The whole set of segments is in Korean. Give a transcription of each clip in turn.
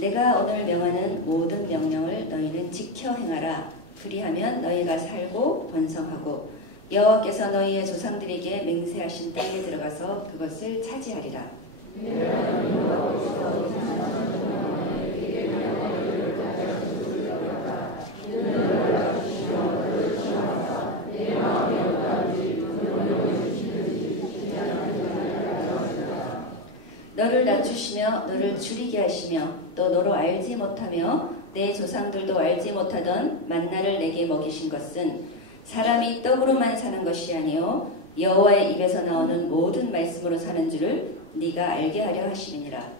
내가 오늘 명하는 모든 명령을 너희는 지켜 행하라. 그리하면 너희가 살고 번성하고 여호와께서 너희의 조상들에게 맹세하신 땅에 들어가서 그것을 차지하리라. 너를 낮추시며 너를 줄이게 하시며 또 너로 알지 못하며 내 조상들도 알지 못하던 만나를 내게 먹이신 것은 사람이 떡으로만 사는 것이 아니요 여호와의 입에서 나오는 모든 말씀으로 사는 줄을 네가 알게 하려 하심이니라.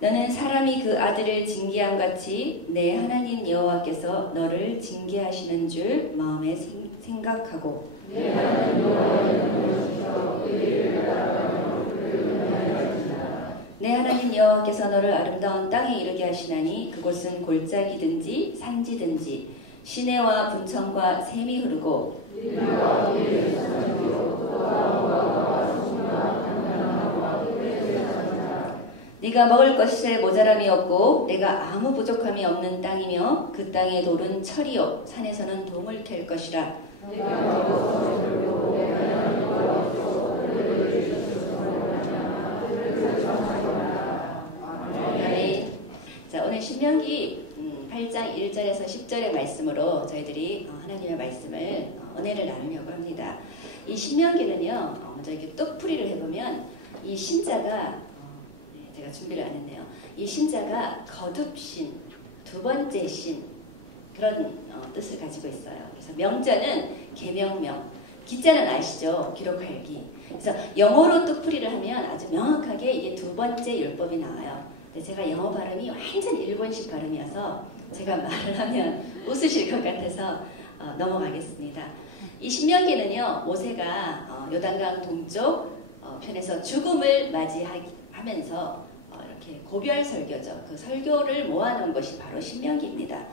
너는 사람이 그 아들을 징계함 같이 내 하나님 여호와께서 너를 징계하시는 줄 마음에 생각하고 내 하나님 여호와께서 너를 아름다운 땅에 이르게 하시나니 그곳은 골짜기든지 산지든지 시내와 분천과 샘이 흐르고 네가 먹을 것에 모자람이 없고 내가 아무 부족함이 없는 땅이며 그 땅의 돌은 철이요 산에서는 동을 캘 것이라. 아멘. 자, 오늘 신명기 8장 1절에서 10절의 말씀으로 저희들이 하나님의 말씀을 은혜를 나누려고 합니다. 이 신명기는요, 먼저 이렇게 똑풀이를 해보면 이 신자가 제가 준비를 안 했네요. 이 신자가 거듭신, 두 번째 신 그런 뜻을 가지고 있어요. 그래서 명자는 계명명, 기자는 아시죠? 기록할 기. 그래서 영어로 뜻풀이를 하면 아주 명확하게 이게 두 번째 율법이 나와요. 근데 제가 영어 발음이 완전 일본식 발음이어서 제가 말을 하면 웃으실 것 같아서 넘어가겠습니다. 이 신명기는요, 모세가 요단강 동쪽 편에서 죽음을 맞이하면서 이렇게 고별 설교죠. 그 설교를 모아놓은 것이 바로 신명기입니다.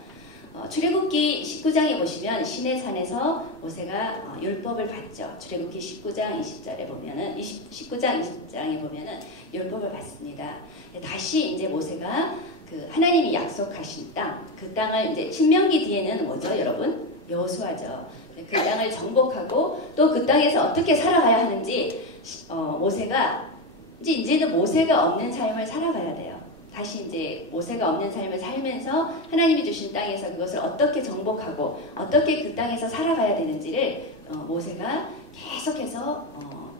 출애굽기 19장에 보시면 시내산에서 모세가 율법을 받죠. 출애굽기 19장 20절에 보면은 19장 20장에 보면은 율법을 받습니다. 다시 이제 모세가 그 하나님이 약속하신 땅, 그 땅을 이제 신명기 뒤에는 뭐죠, 여러분? 여호수아죠. 그 땅을 정복하고 또 그 땅에서 어떻게 살아가야 하는지 모세가 이제는 모세가 없는 삶을 살아가야 돼요. 다시 이제 모세가 없는 삶을 살면서 하나님이 주신 땅에서 그것을 어떻게 정복하고 어떻게 그 땅에서 살아가야 되는지를 모세가 계속해서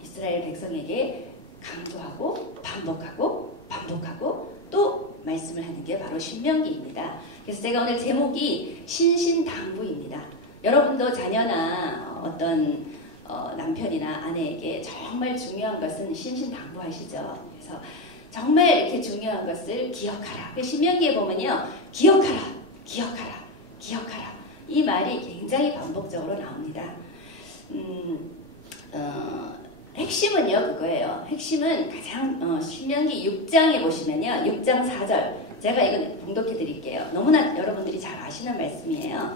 이스라엘 백성에게 강조하고 반복하고 또 말씀을 하는 게 바로 신명기입니다. 그래서 제가 오늘 제목이 신신당부입니다. 여러분도 자녀나 어떤 남편이나 아내에게 정말 중요한 것은 신신당부하시죠. 그래서 정말 이렇게 중요한 것을 기억하라. 신명기에 보면요, 기억하라. 이 말이 굉장히 반복적으로 나옵니다. 핵심은요, 그거예요. 핵심은 가장 신명기 6장에 보시면요, 6장 4절. 제가 이거 봉독해 드릴게요. 너무나 여러분들이 잘 아시는 말씀이에요.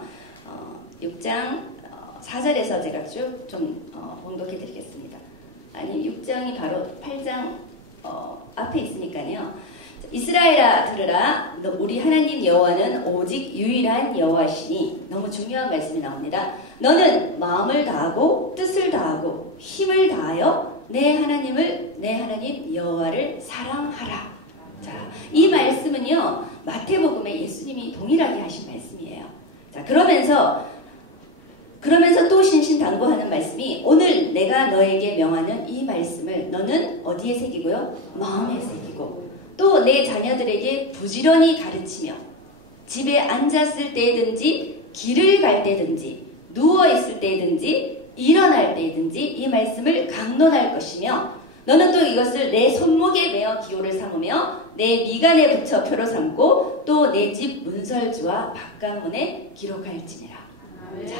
6장 4절에서 제가 쭉 좀 봉독해 드리겠습니다. 아니 6장이 바로 8장 앞에 있으니까요. 이스라엘아 들으라. 우리 하나님 여호와는 오직 유일한 여호와시니. 너무 중요한 말씀이 나옵니다. 너는 마음을 다하고 뜻을 다하고 힘을 다하여 내 하나님 여호와를 사랑하라. 자, 이 말씀은요, 마태복음에 예수님이 동일하게 하신 말씀이에요. 자, 그러면서 또 신신당부하는 말씀이 오늘 내가 너에게 명하는 이 말씀을 너는 어디에 새기고요? 마음에 새기고 또 내 자녀들에게 부지런히 가르치며 집에 앉았을 때든지 길을 갈 때든지 누워있을 때든지 일어날 때든지 이 말씀을 강론할 것이며 너는 또 이것을 내 손목에 메어 기호를 삼으며 내 미간에 붙여 표로 삼고 또 내 집 문설주와 바깥문에 기록할지니라. 자,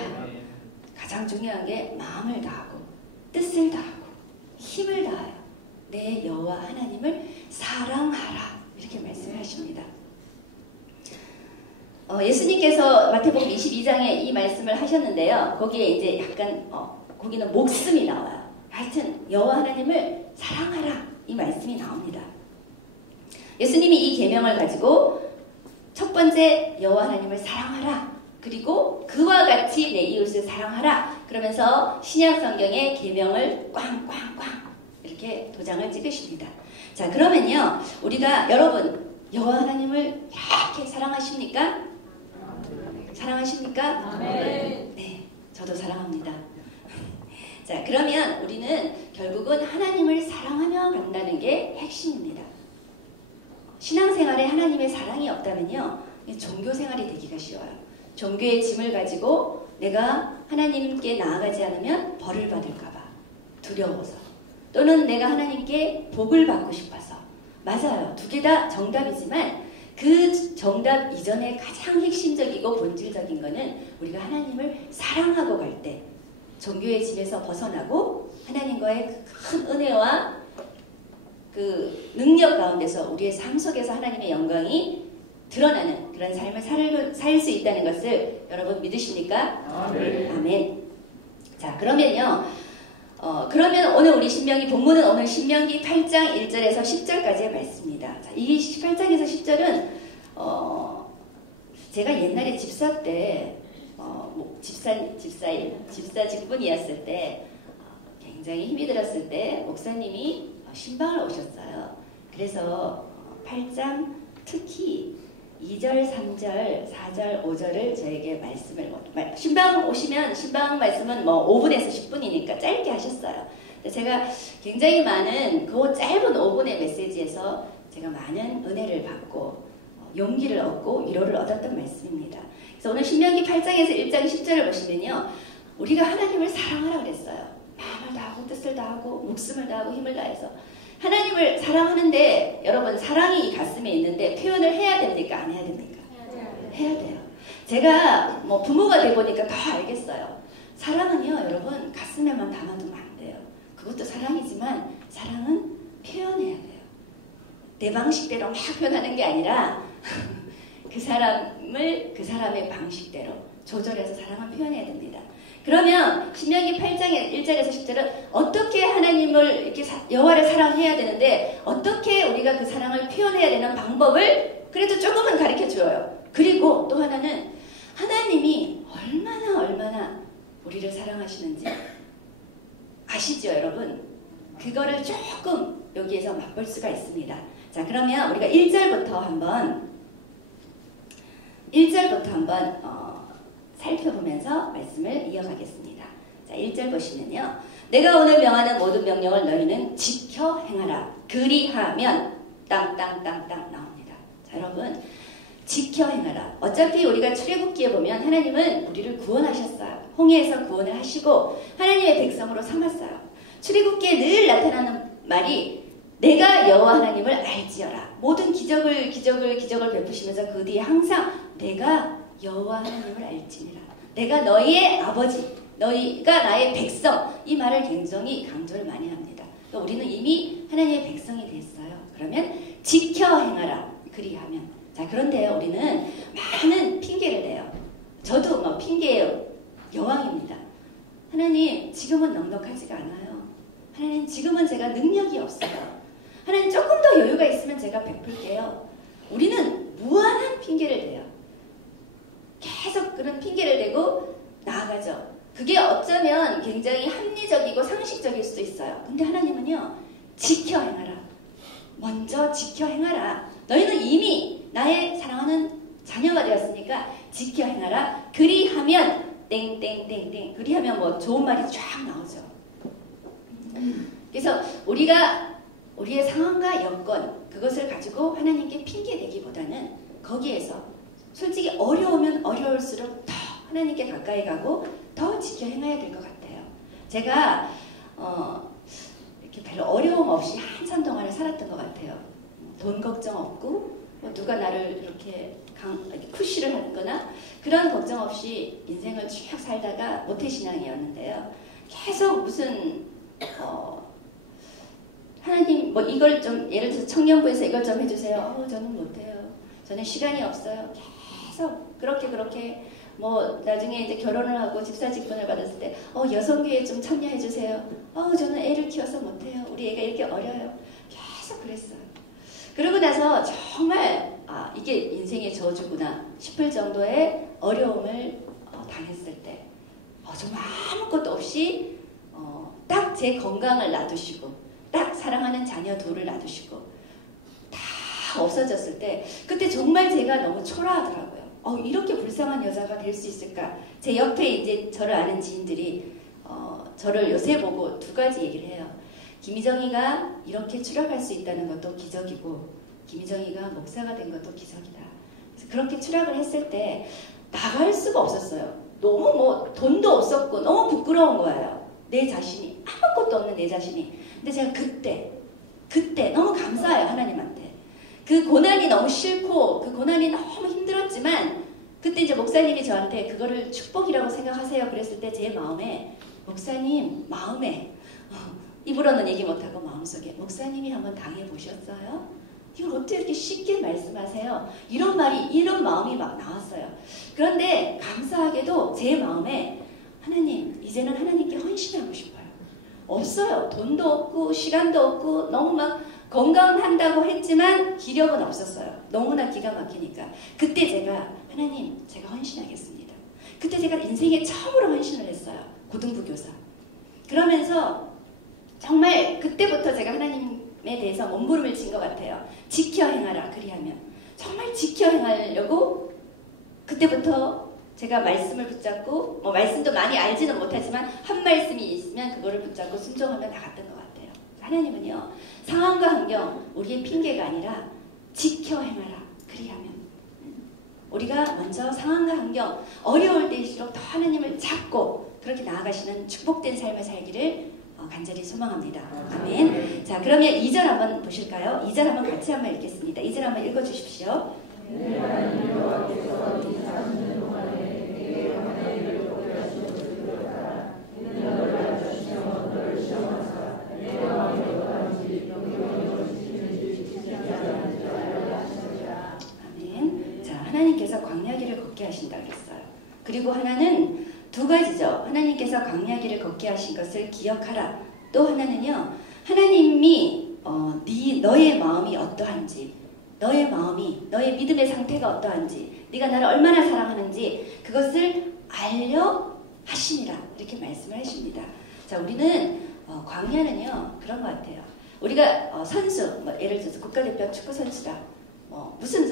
가장 중요한 게 마음을 다하고 뜻을 다하고 힘을 다하여 내 여호와 하나님을 사랑하라. 이렇게 말씀을 하십니다. 예수님께서 마태복음 22장에 이 말씀을 하셨는데요. 거기에 이제 약간 거기는 목숨이 나와요. 하여튼 여호와 하나님을 사랑하라 이 말씀이 나옵니다. 예수님이 이 계명을 가지고 첫 번째 여호와 하나님을 사랑하라, 그리고 그와 같이 내 이웃을 사랑하라 그러면서 신약 성경의 계명을 꽝꽝꽝 이렇게 도장을 찍으십니다. 자, 그러면요, 우리가 여러분 여호와 하나님을 이렇게 사랑하십니까? 사랑하십니까? 네, 저도 사랑합니다. 자, 그러면 우리는 결국은 하나님을 사랑하며 간다는 게 핵심입니다. 신앙생활에 하나님의 사랑이 없다면요, 종교생활이 되기가 쉬워요. 종교의 짐을 가지고 내가 하나님께 나아가지 않으면 벌을 받을까봐 두려워서, 또는 내가 하나님께 복을 받고 싶어서. 맞아요. 두 개 다 정답이지만 그 정답 이전에 가장 핵심적이고 본질적인 거는 우리가 하나님을 사랑하고 갈 때 종교의 짐에서 벗어나고 하나님과의 큰 은혜와 그 능력 가운데서 우리의 삶 속에서 하나님의 영광이 드러나는 그런 삶을 살 수 있다는 것을 여러분 믿으십니까? 아멘. 아멘. 자, 그러면요. 그러면 오늘 우리 신명기 본문은 오늘 신명기 8장 1절에서 10절까지의 말씀입니다. 자, 이 8장에서 10절은 제가 옛날에 집사 때 집사 직분이었을 때 굉장히 힘이 들었을 때 목사님이 신방을 오셨어요. 그래서 8장 특히 2절, 3절, 4절, 5절을 저에게 말씀을, 신방 오시면 신방 말씀은 뭐 5분에서 10분이니까 짧게 하셨어요. 제가 굉장히 많은 그 짧은 5분의 메시지에서 제가 많은 은혜를 받고 용기를 얻고 위로를 얻었던 말씀입니다. 그래서 오늘 신명기 8장에서 1장 10절을 보시면요, 우리가 하나님을 사랑하라 그랬어요. 마음을 다하고 뜻을 다하고 목숨을 다하고 힘을 다해서 하나님을 사랑하는데, 여러분 사랑이 이 가슴에 있는데 표현을 해야 됩니까? 안 해야 됩니까? 해야 돼요. 제가 뭐 부모가 돼 보니까 더 알겠어요. 사랑은요, 여러분 가슴에만 담아두면 안 돼요. 그것도 사랑이지만 사랑은 표현해야 돼요. 내 방식대로 막 표현하는 게 아니라 그 사람을 그 사람의 방식대로 조절해서 사랑을 표현해야 됩니다. 그러면 신명기 8장의 1절에서 10절은 어떻게 하나님을 이렇게 여호와를 사랑해야 되는데 어떻게 우리가 그 사랑을 표현해야 되는 방법을 그래도 조금은 가르쳐 줘요. 그리고 또 하나는 하나님이 얼마나 우리를 사랑하시는지 아시죠, 여러분? 그거를 조금 여기에서 맛볼 수가 있습니다. 자, 그러면 우리가 1절부터 한번 살펴보면서 말씀을 이어가겠습니다. 자, 1절 보시면요. 내가 오늘 명하는 모든 명령을 너희는 지켜 행하라. 그리하면 땅땅땅땅 나옵니다. 자, 여러분 지켜 행하라. 어차피 우리가 출애굽기에 보면 하나님은 우리를 구원하셨어요. 홍해에서 구원을 하시고 하나님의 백성으로 삼았어요. 출애굽기에 늘 나타나는 말이 내가 여호와 하나님을 알지어라. 모든 기적을 베푸시면서 그 뒤에 항상 내가 여호와 하나님을 알지니라. 내가 너희의 아버지, 너희가 나의 백성. 이 말을 굉장히 강조를 많이 합니다. 그러니까 우리는 이미 하나님의 백성이 됐어요. 그러면 지켜 행하라. 그리하면. 자, 그런데 우리는 많은 핑계를 대요. 저도 뭐 핑계의 여왕입니다. 하나님 지금은 넉넉하지가 않아요. 하나님 지금은 제가 능력이 없어요. 하나님 조금 더 여유가 있으면 제가 베풀게요. 우리는 무한한 핑계를 대요. 계속 그런 핑계를 대고 나아가죠. 그게 어쩌면 굉장히 합리적이고 상식적일 수도 있어요. 근데 하나님은요, 지켜 행하라. 먼저 지켜 행하라. 너희는 이미 나의 사랑하는 자녀가 되었으니까 지켜 행하라. 그리하면 땡땡땡땡. 그리하면 뭐 좋은 말이 쫙 나오죠. 그래서 우리가 우리의 상황과 여건 그것을 가지고 하나님께 핑계대기보다는 거기에서 솔직히 어려우면 어려울수록 더 하나님께 가까이 가고 더 지켜 행해야 될 것 같아요. 제가 이렇게 별로 어려움 없이 한참 동안을 살았던 것 같아요. 돈 걱정 없고 뭐 누가 나를 이렇게 푸시를 하거나 그런 걱정 없이 인생을 쭉 살다가 모태신앙이었는데요. 계속 무슨 하나님 뭐 이걸 좀 예를 들어서 청년부에서 이걸 좀 해주세요. 저는 못해요. 저는 시간이 없어요. 계속 그렇게 뭐 나중에 이제 결혼을 하고 집사 직분을 받았을 때 여성교회 좀 참여해 주세요. 저는 애를 키워서 못해요. 우리 애가 이렇게 어려요. 계속 그랬어요. 그러고 나서 정말 이게 인생의 저주구나 싶을 정도의 어려움을 당했을 때 정말 아무것도 없이 딱 제 건강을 놔두시고 딱 사랑하는 자녀 둘을 놔두시고 다 없어졌을 때 그때 정말 제가 너무 초라하더라고요. 이렇게 불쌍한 여자가 될 수 있을까? 제 옆에 이제 저를 아는 지인들이 저를 요새 보고 두 가지 얘기를 해요. 김희정이가 이렇게 추락할 수 있다는 것도 기적이고 김희정이가 목사가 된 것도 기적이다. 그래서 그렇게 추락을 했을 때 나갈 수가 없었어요. 너무 뭐 돈도 없었고 너무 부끄러운 거예요. 내 자신이 아무것도 없는 내 자신이. 근데 제가 그때 너무 감사해요. 하나님한테. 그 고난이 너무 싫고 그 고난이 너무 힘들었지만 그때 이제 목사님이 저한테 그거를 축복이라고 생각하세요. 그랬을 때 제 마음에 목사님 마음에 입으로는 얘기 못하고 마음속에 목사님이 한번 당해보셨어요? 이걸 어떻게 이렇게 쉽게 말씀하세요? 이런 마음이 막 나왔어요. 그런데 감사하게도 제 마음에 하나님, 이제는 하나님께 헌신하고 싶어요. 없어요. 돈도 없고 시간도 없고 너무 막 건강한다고 했지만 기력은 없었어요. 너무나 기가 막히니까. 그때 제가 하나님, 제가 헌신하겠습니다. 그때 제가 인생에 처음으로 헌신을 했어요. 고등부 교사. 그러면서 정말 그때부터 제가 하나님에 대해서 몸부림을 친 것 같아요. 지켜 행하라. 그리하면 정말 지켜 행하려고 그때부터 제가 말씀을 붙잡고 뭐 말씀도 많이 알지는 못하지만 한 말씀이 있으면 그거를 붙잡고 순종하며 나갔던 것 같아요. 하나님은요. 상황과 환경 우리의 핑계가 아니라 지켜 행하라. 그리하면 우리가 먼저 상황과 환경 어려울 때일수록 더 하나님을 잡고 그렇게 나아가시는 축복된 삶을 살기를 간절히 소망합니다. 아멘. 자, 그러면 2절 한번 보실까요? 2절 한번 같이 한번 읽겠습니다. 2절 한번 읽어주십시오. 아멘. 자, 하나님께서 광야길을 걷게 하신다 그랬어요. 그리고 하나는 두 가지죠. 하나님께서 광야길을 걷게 하신 것을 기억하라. 또 하나는요. 하나님이 너의 마음이 어떠한지 너의 마음이 너의 믿음의 상태가 어떠한지 네가 나를 얼마나 사랑하는지 그것을 알려 하시니라. 이렇게 말씀을 하십니다. 자, 우리는 광야는요. 그런 것 같아요. 우리가 선수, 뭐 예를 들어서 국가대표 축구 선수다. 무슨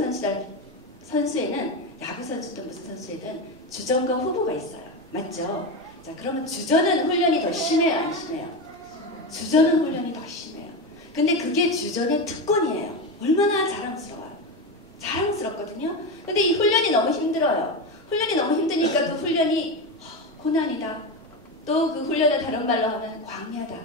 선수에는 야구 선수든 무슨 선수에든 주전과 후보가 있어요. 맞죠? 자, 그러면 주전은 훈련이 더 심해요? 안 심해요? 주전은 훈련이 더 심해요. 근데 그게 주전의 특권이에요. 얼마나 자랑스러워요. 자랑스럽거든요. 근데 이 훈련이 너무 힘들어요. 훈련이 너무 힘드니까 그 훈련이 고난이다. 또 그 훈련을 다른 말로 하면 광야다.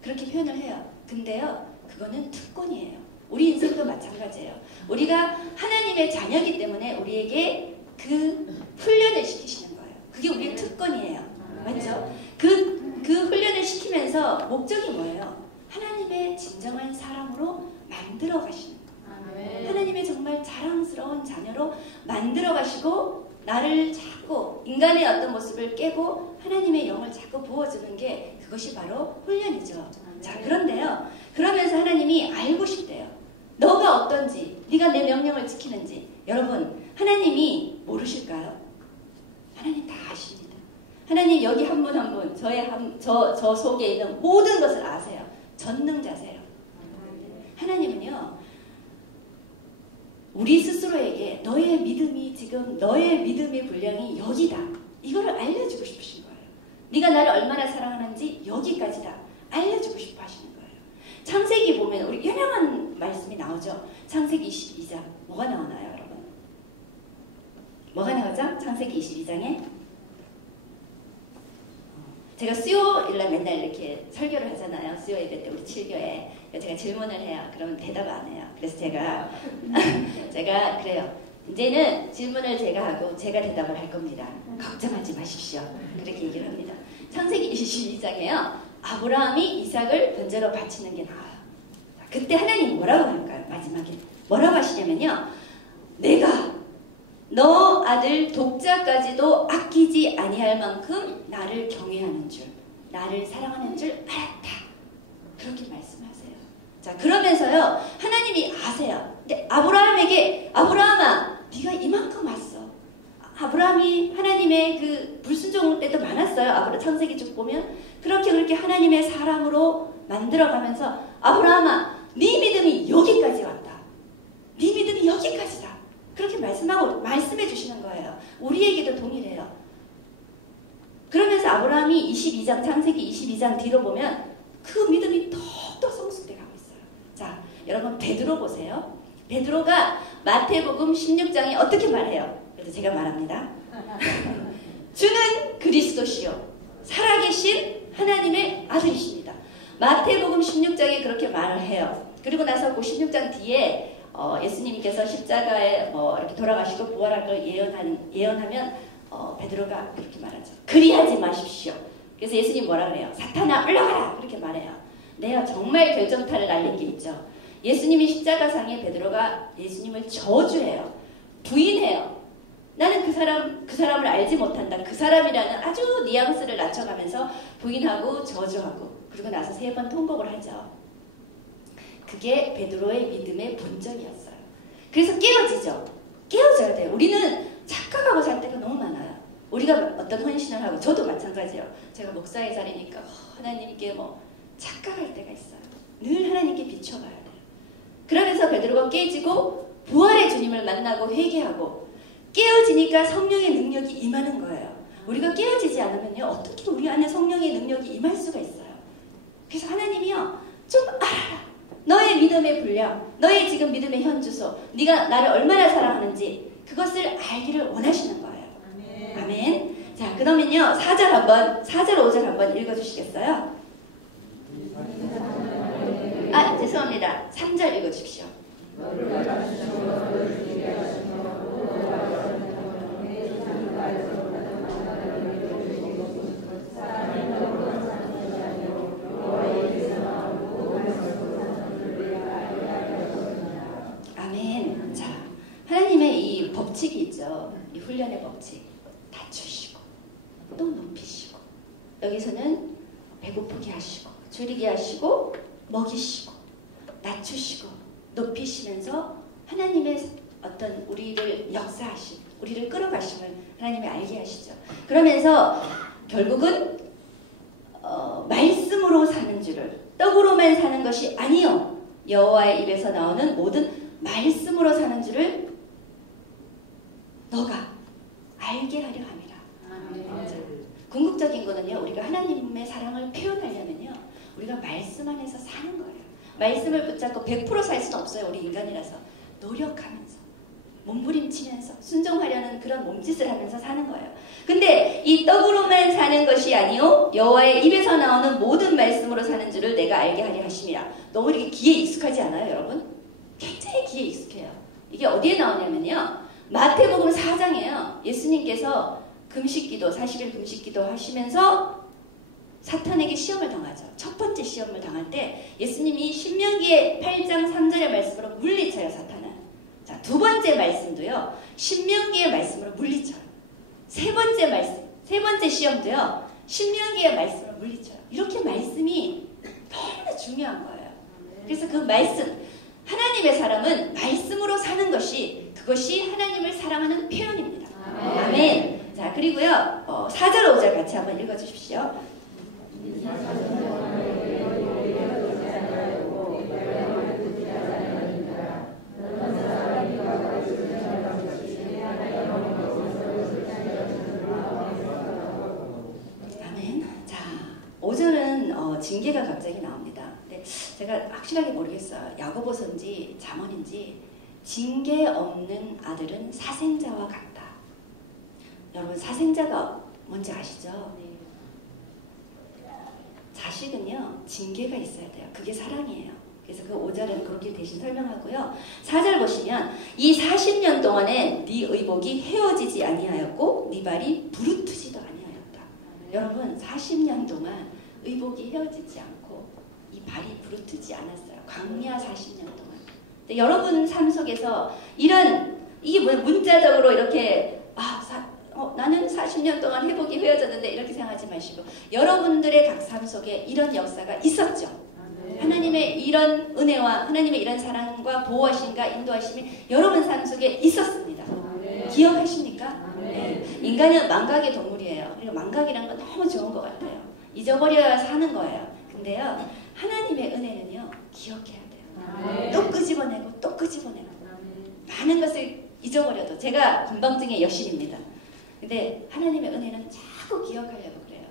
그렇게 표현을 해요. 근데요. 그거는 특권이에요. 우리 인생도 마찬가지예요. 우리가 하나님의 자녀이기 때문에 우리에게 그 훈련을 시키시는 거예요. 그게 우리의 특권이에요. 맞죠? 그 훈련을 시키면서 목적이 뭐예요? 하나님의 진정한 사람으로 만들어 가시는 거예요. 하나님의 정말 자랑스러운 자녀로 만들어 가시고 나를 자꾸 인간의 어떤 모습을 깨고 하나님의 영을 자꾸 부어주는 게 그것이 바로 훈련이죠. 자, 그런데요. 그러면서 하나님이 알고 싶대요. 너가 어떤지, 네가 내 명령을 지키는지. 여러분, 하나님이 모르실까요? 하나님 다 아십니다. 하나님 여기 한 분 한 분, 저 속에 있는 모든 것을 아세요. 전능자세요. 하나님은요, 우리 스스로에게 너의 믿음이 지금 너의 믿음의 분량이 여기다. 이거를 알려주고 싶으신 거예요. 네가 나를 얼마나 사랑하는지 여기까지다. 알려주고 싶어 하시는 거예요. 창세기 보면 우리 유명한 말씀이 나오죠. 창세기 22장. 뭐가 나오나요, 여러분? 뭐가 나오죠? 창세기 22장에? 제가 수요일날 맨날 이렇게 설교를 하잖아요. 수요 예배 때 우리 7교회. 제가 질문을 해요. 그러면 대답 안 해요. 그래서 제가 그래요. 이제는 질문을 제가 하고 제가 대답을 할 겁니다. 걱정하지 마십시오. 그렇게 얘기를 합니다. 창세기 22장에요. 아브라함이 이삭을 번제로 바치는 게 나와요. 그때 하나님 뭐라고 할까요? 마지막에 뭐라고 하시냐면요. 내가 너 아들 독자까지도 아끼지 아니할 만큼 나를 경외하는 줄, 나를 사랑하는 줄 알았다. 그렇게 말씀하세요. 자, 그러면서요, 하나님이 아세요. 근데 아브라함에게, 아브라함아, 네가 이만큼 왔어. 아브라함이 하나님의 그 불순종일 때도 많았어요. 창세기 쭉 보면 그렇게 하나님의 사람으로 만들어가면서, 아브라함아, 네 믿음이 여기까지 왔다. 네 믿음이 여기까지다. 그렇게 말씀해 주시는 거예요. 우리에게도 동일해요. 그러면서 아브라함이 22장, 창세기 22장 뒤로 보면 그 믿음이 더욱더 성숙돼 가고 있어요. 자, 여러분 베드로 보세요. 베드로가 마태복음 16장에 어떻게 말해요? 그래서 제가 말합니다. 주는 그리스도시요 살아계신 하나님의 아들이십니다. 마태복음 16장에 그렇게 말을 해요. 그리고 나서 그 16장 뒤에 예수님께서 십자가에 이렇게 돌아가시고 부활할 걸 예언하면 베드로가 그렇게 말하죠. 그리하지 마십시오. 그래서 예수님 뭐라 그래요? 사탄아 물러가라! 그렇게 말해요. 내가 정말 결정타를 날린 게 있죠. 예수님이 십자가상에 베드로가 예수님을 저주해요. 부인해요. 나는 그 사람을 알지 못한다. 그 사람이라는 아주 뉘앙스를 낮춰가면서 부인하고 저주하고 그리고 나서 3번 통곡을 하죠. 그게 베드로의 믿음의 본전이었어요. 그래서 깨어지죠. 깨어져야 돼요. 우리는 착각하고 살 때가 너무 많아요. 우리가 어떤 헌신을 하고, 저도 마찬가지예요. 제가 목사의 자리니까 하나님께 착각할 때가 있어요. 늘 하나님께 비춰봐야 돼요. 그러면서 베드로가 깨지고 부활의 주님을 만나고 회개하고 깨어지니까 성령의 능력이 임하는 거예요. 우리가 깨어지지 않으면요, 어떻게 우리 안에 성령의 능력이 임할 수가 있어요. 그래서 하나님이요, 좀 알아라. 너의 믿음의 분량, 너의 지금 믿음의 현주소, 네가 나를 얼마나 사랑하는지 그것을 알기를 원하시는 거예요. 아멘. 자, 그러면요 4절 5절 한번 읽어주시겠어요? 아, 죄송합니다. 3절 읽어주십시오. 아멘. 자, 하나님의 이 법칙이 있죠. 이 훈련의 법칙. 낮추시고 또 높이시고, 여기서는 배고프게 하시고 줄이게 하시고 먹이시고 낮추시고 높이시면서 하나님의 어떤 우리를 역사하심, 우리를 끌어가심을 하나님이 알게 하시죠. 그러면서 결국은 말씀으로 사는 줄을, 떡으로만 사는 것이 아니요 여호와의 입에서 나오는 모든 말씀으로 사는 줄을 너가 알게 하려 합니다. 궁극적인 거는요, 우리가 하나님의 사랑을 표현하려면요, 우리가 말씀 안에서 사는 거예요. 말씀을 붙잡고 100% 살 수는 없어요. 우리 인간이라서. 노력하면서, 몸부림치면서, 순종하려는 그런 몸짓을 하면서 사는 거예요. 근데 이 떡으로만 사는 것이 아니요 여호와의 입에서 나오는 모든 말씀으로 사는 줄을 내가 알게 하려 하심이라. 너무 이렇게 귀에 익숙하지 않아요, 여러분? 굉장히 귀에 익숙해요. 이게 어디에 나오냐면요, 마태복음 4장이에요. 예수님께서 금식기도, 40일 금식기도 하시면서 사탄에게 시험을 당하죠. 첫 번째 시험을 당할 때 예수님이 신명기의 8장 3절의 말씀으로 물리쳐요, 사탄은. 자, 두 번째 말씀도요, 신명기의 말씀으로 물리쳐요. 세 번째 시험도요, 신명기의 말씀으로 물리쳐요. 이렇게 말씀이 너무나 중요한 거예요. 그래서 그 말씀, 하나님의 사람은 말씀으로 사는 것이, 그것이 하나님을 사랑하는 표현입니다. 아멘. 자, 그리고요 4절 5절 같이 한번 읽어주십시오. 아멘. 자, 5절은 징계가 갑자기 나옵니다. 근데 제가 확실하게 모르겠어요. 야고보서인지 잠언인지, 징계 없는 아들은 사생자와 같다. 여러분, 사생자가 뭔지 아시죠? 네. 자식은요, 징계가 있어야 돼요. 그게 사랑이에요. 그래서 그 5절은 그렇게 대신 설명하고요. 4절 보시면, 이 40년 동안에 네 의복이 헤어지지 아니하였고 네 발이 부르트지도 아니하였다. 여러분, 40년 동안 의복이 헤어지지 않고 이 발이 부르트지 않았어요. 광야 40년 동안. 여러분 삶 속에서 이런 이게 뭐야? 문자적으로 이렇게 나는 40년 동안 회복이 헤어졌는데 이렇게 생각하지 마시고 여러분들의 각 삶 속에 이런 역사가 있었죠. 하나님의 이런 은혜와 하나님의 이런 사랑과 보호하심과 인도하심이 여러분 삶 속에 있었습니다. 기억하십니까? 네. 인간은 망각의 동물이에요. 그리고 망각이란 건 너무 좋은 것 같아요. 잊어버려야 사는 거예요. 근데요, 하나님의 은혜는요, 기억해야 돼요. 또 끄집어내고 또 끄집어내고 많은 것을 잊어버려도 제가 건방증의 여신입니다. 근데 하나님의 은혜는 자꾸 기억하려고 그래요.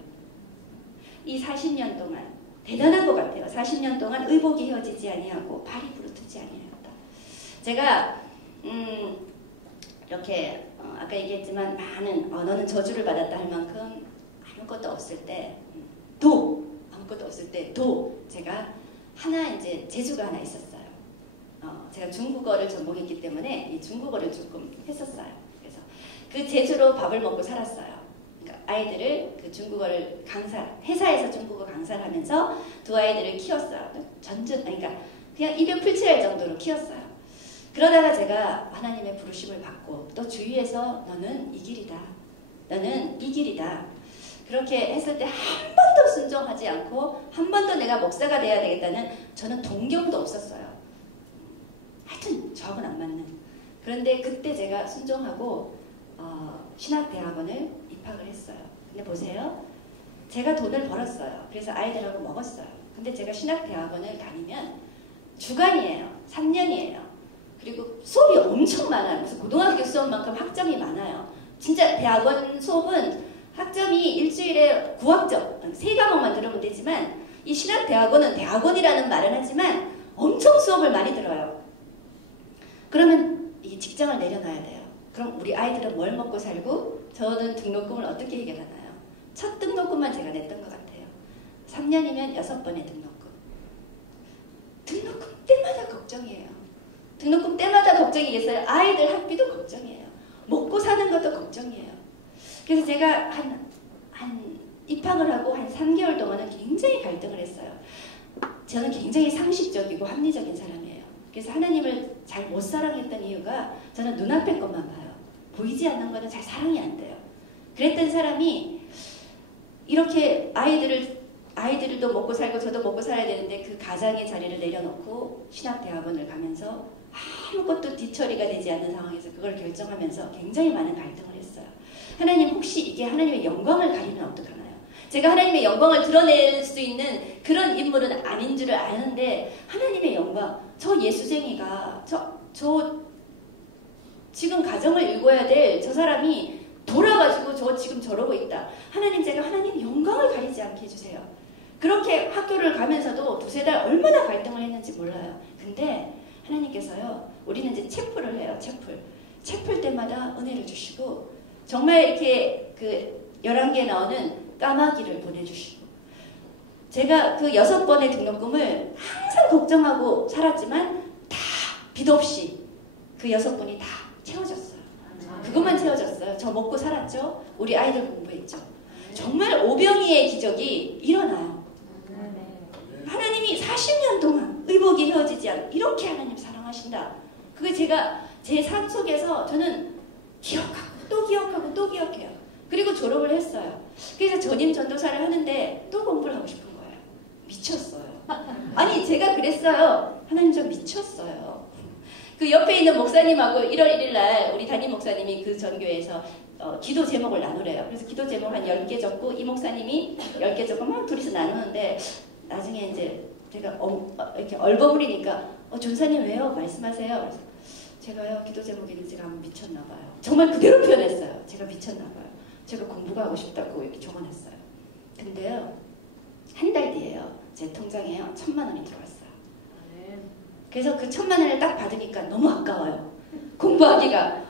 이 40년 동안 대단한 것 같아요. 40년 동안 의복이 헤어지지 아니하고 발이 부르트지 아니하였다. 제가 이렇게 아까 얘기했지만 많은 너는 저주를 받았다 할 만큼 아무것도 없을 때도 아무것도 없을 때도 제가 이제 재주가 하나 있었어요. 제가 중국어를 전공했기 때문에 이 중국어를 조금 했었어요. 그래서 그 재주로 밥을 먹고 살았어요. 그러니까 아이들을 그 중국어를 회사에서 중국어 강사를 하면서 두 아이들을 키웠어요. 그러니까 그냥 입에 풀칠할 정도로 키웠어요. 그러다가 제가 하나님의 부르심을 받고 또 주위에서 너는 이 길이다. 너는 이 길이다. 그렇게 했을 때 한 번도 순종하지 않고 한 번도 내가 목사가 돼야 되겠다는 저는 동경도 없었어요. 하여튼 저하고는 안 맞는. 그런데 그때 제가 순종하고 신학대학원을 입학을 했어요. 근데 보세요. 제가 돈을 벌었어요. 그래서 아이들하고 먹었어요. 근데 제가 신학대학원을 다니면 주간이에요. 3년이에요. 그리고 수업이 엄청 많아요. 그래서 고등학교 수업만큼 학점이 많아요. 진짜 대학원 수업은 학점이 일주일에 9학점, 3과목만 들으면 되지만 이 신학대학원은 대학원이라는 말은 하지만 엄청 수업을 많이 들어요. 그러면 이 직장을 내려놔야 돼요. 그럼 우리 아이들은 뭘 먹고 살고 저는 등록금을 어떻게 해결하나요? 첫 등록금만 제가 냈던 것 같아요. 3년이면 6번의 등록금. 등록금 때마다 걱정이에요. 등록금 때마다 걱정이겠어요? 아이들 학비도 걱정이에요. 먹고 사는 것도 걱정이에요. 그래서 제가 입학을 하고 한 3개월 동안은 굉장히 갈등을 했어요. 저는 굉장히 상식적이고 합리적인 사람이에요. 그래서 하나님을 잘 못 사랑했던 이유가 저는 눈앞의 것만 봐요. 보이지 않는 거는 잘 사랑이 안 돼요. 그랬던 사람이 이렇게 아이들도 먹고 살고 저도 먹고 살아야 되는데 그 가장의 자리를 내려놓고 신학대학원을 가면서 아무것도 뒤처리가 되지 않는 상황에서 그걸 결정하면서 굉장히 많은 갈등을 했어요. 하나님 혹시 이게 하나님의 영광을 가리면 어떡하나요? 제가 하나님의 영광을 드러낼 수 있는 그런 인물은 아닌 줄을 아는데 하나님의 영광, 저 예수쟁이가 저 지금 가정을 일궈야 될 저 사람이 돌아가지고 저 지금 저러고 있다. 하나님 제가 하나님 영광을 가리지 않게 해주세요. 그렇게 학교를 가면서도 2-3달 얼마나 갈등을 했는지 몰라요. 근데 하나님께서요. 우리는 이제 채플을 해요. 채플 때마다 은혜를 주시고 정말 이렇게 그 11개에 나오는 까마귀를 보내주시고 제가 그 6번의 등록금을 항상 걱정하고 살았지만 다 빚 없이 그 6번이 다 채워졌어요. 그것만 채워졌어요. 저 먹고 살았죠. 우리 아이들 공부했죠. 정말 오병이의 기적이 일어나요. 하나님이 40년 동안 의복이 헤어지지 않고 이렇게 하나님 사랑하신다. 그게 제가 제 삶 속에서 저는 기억하고 또 기억하고 또 기억해요. 그리고 졸업을 했어요. 그래서 전임 전도사를 하는데 또 공부를 하고 싶은 거예요. 미쳤어요. 아니 제가 그랬어요. 하나님 저 미쳤어요. 그 옆에 있는 목사님하고 1월 1일 날 우리 담임 목사님이 그 전교에서 기도 제목을 나누래요. 그래서 기도 제목 한 10개 적고 이 목사님이 10개 적고 막 둘이서 나누는데 나중에 이제 제가 이렇게 얼버무리니까 전사님 왜요? 말씀하세요. 그래서 제가요 기도 제목이 제가 한번 미쳤나 봐요. 정말 그대로 표현했어요. 제가 미쳤나 봐요. 제가 공부가 하고 싶다고 이렇게 적어놨어요. 근데요 한 달 뒤에요 제 통장에요 1,000만 원이 들어왔어요. 그래서 그 1,000만 원을 딱 받으니까 너무 아까워요. 공부하기가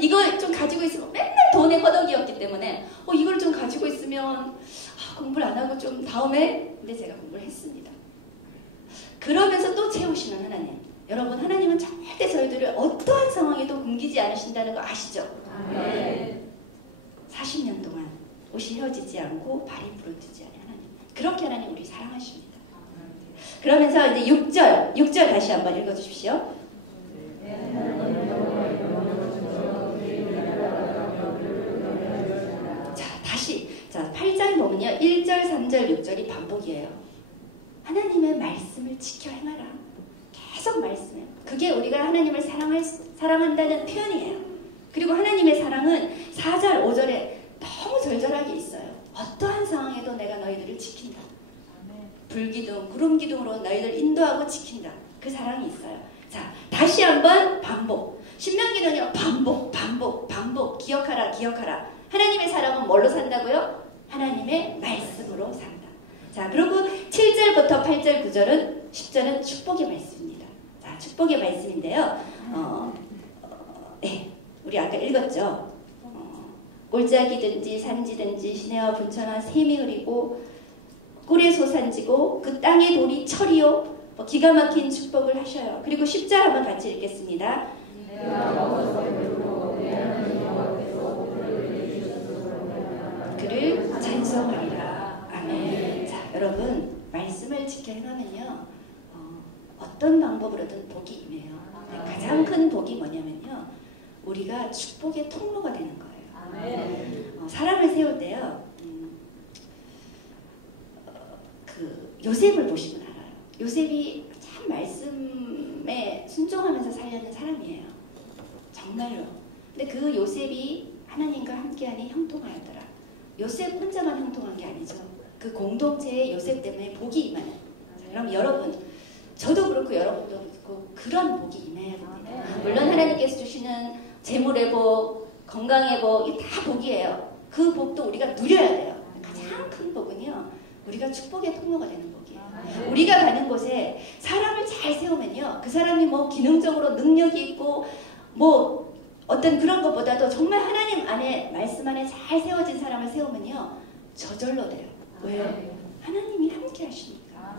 이걸 좀 가지고 있으면 맨날 돈의 허덕이었기 때문에 이걸 좀 가지고 있으면 공부를 안 하고 좀 다음에 근데 제가 공부를 했습니다. 그러면서 또 채우시는 하나님. 여러분 하나님은 절대 저희들을 어떠한 상황에도 굶기지 않으신다는 거 아시죠? 네. 40년 동안 옷이 헤어지지 않고 발이 부러지지 않은 하나님. 그렇게 하나님 우리 사랑하십니다. 그러면서 이제 6절 다시 한번 읽어주십시오. 신명기는요 1절, 3절, 6절이 반복이에요. 하나님의 말씀을 지켜 행하라. 계속 말씀해요. 그게 우리가 하나님을 사랑한다는 표현이에요. 그리고 하나님의 사랑은 4절, 5절에 너무 절절하게 있어요. 어떠한 상황에도 내가 너희들을 지킨다. 불기둥, 구름기둥으로 너희들 인도하고 지킨다. 그 사랑이 있어요. 자, 다시 한번 반복. 신명기는요 반복. 기억하라, 기억하라. 하나님의 사랑은 뭘로 산다고요? 하나님의 말씀으로 산다. 자, 그리고 7절부터 8절, 9절은 10절은 축복의 말씀입니다. 자, 축복의 말씀인데요. 네, 우리 아까 읽었죠. 골짜기든지 산지든지 시내와 분천과 샘이 흐리고 꿀에 솟아지고 그 땅의 돌이 철이요. 기가 막힌 축복을 하셔요. 그리고 10절 한번 같이 읽겠습니다. 그를 찬송하리라. 아멘. 자, 여러분 말씀을 지켜 행하면요 어떤 방법으로든 복이 임해요. 가장 큰 복이 뭐냐면요 우리가 축복의 통로가 되는 거예요. 사람을 세울 때요 그 요셉을 보시면 알아요. 요셉이 참 말씀에 순종하면서 살려는 사람이에요. 정말로. 근데 그 요셉이 하나님과 함께하니 형통하였더라. 요셉 혼자만 형통한 게 아니죠. 그 공동체의 요셉 때문에 복이 임하는. 자, 그럼 여러분, 저도 그렇고 여러분도 그렇고 그런 복이 임해야 됩니다. 물론 하나님께서 주시는 재물의 복, 건강의 복, 이 다 복이에요. 그 복도 우리가 누려야 돼요. 가장 큰 복은요, 우리가 축복의 통로가 되는 복이에요. 우리가 가는 곳에 사람을 잘 세우면요, 그 사람이 뭐 기능적으로 능력이 있고 뭐 어떤 그런 것보다도 정말 하나님 안에 말씀 안에 잘 세워진 사람을 세우면요 저절로 돼요. 왜요? 하나님이 함께 하시니까.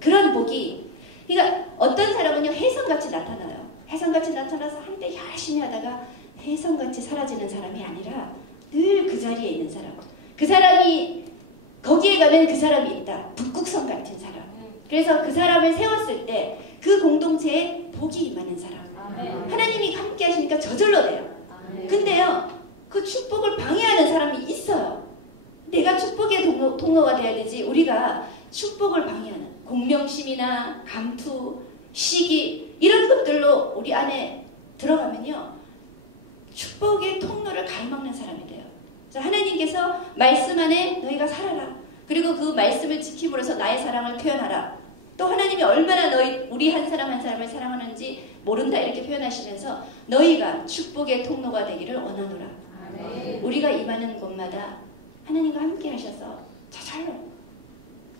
그런 복이, 그러니까 어떤 사람은요 혜성같이 나타나요. 혜성같이 나타나서 한때 열심히 하다가 혜성같이 사라지는 사람이 아니라 늘 그 자리에 있는 사람. 그 사람이 거기에 가면 그 사람이 있다. 북극성 같은 사람. 그래서 그 사람을 세웠을 때 그 공동체에 복이 임하는 사람. 하나님이 함께 하시니까 저절로 돼요. 근데요 그 축복을 방해하는 사람이 있어요. 내가 축복의 통로가 돼야 되지. 우리가 축복을 방해하는 공명심이나 감투, 시기 이런 것들로 우리 안에 들어가면요 축복의 통로를 가로막는 사람이 돼요. 자, 하나님께서 말씀 안에 너희가 살아라. 그리고 그 말씀을 지킴으로써 나의 사랑을 표현하라. 또 하나님이 얼마나 우리 한 사람 한 사람을 사랑하는지 모른다 이렇게 표현하시면서 너희가 축복의 통로가 되기를 원하노라. 우리가 임하는 곳마다 하나님과 함께 하셔서 저절로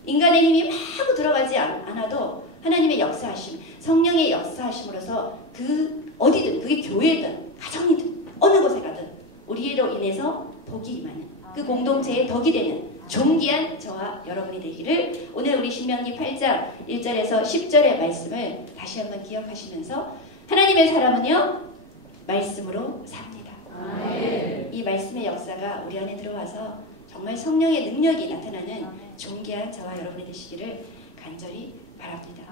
인간의 힘이 막 들어가지 않아도 하나님의 역사하심, 성령의 역사하심으로써 그 어디든 그게 교회든 가정이든 어느 곳에 가든 우리로 인해서 복이 임하는 그 공동체의 덕이 되는 존귀한 저와 여러분이 되기를 오늘 우리 신명기 8장 1절에서 10절의 말씀을 다시 한번 기억하시면서 하나님의 사람은요 말씀으로 삽니다. 이 말씀의 역사가 우리 안에 들어와서 정말 성령의 능력이 나타나는 존귀한 저와 여러분이 되시기를 간절히 바랍니다.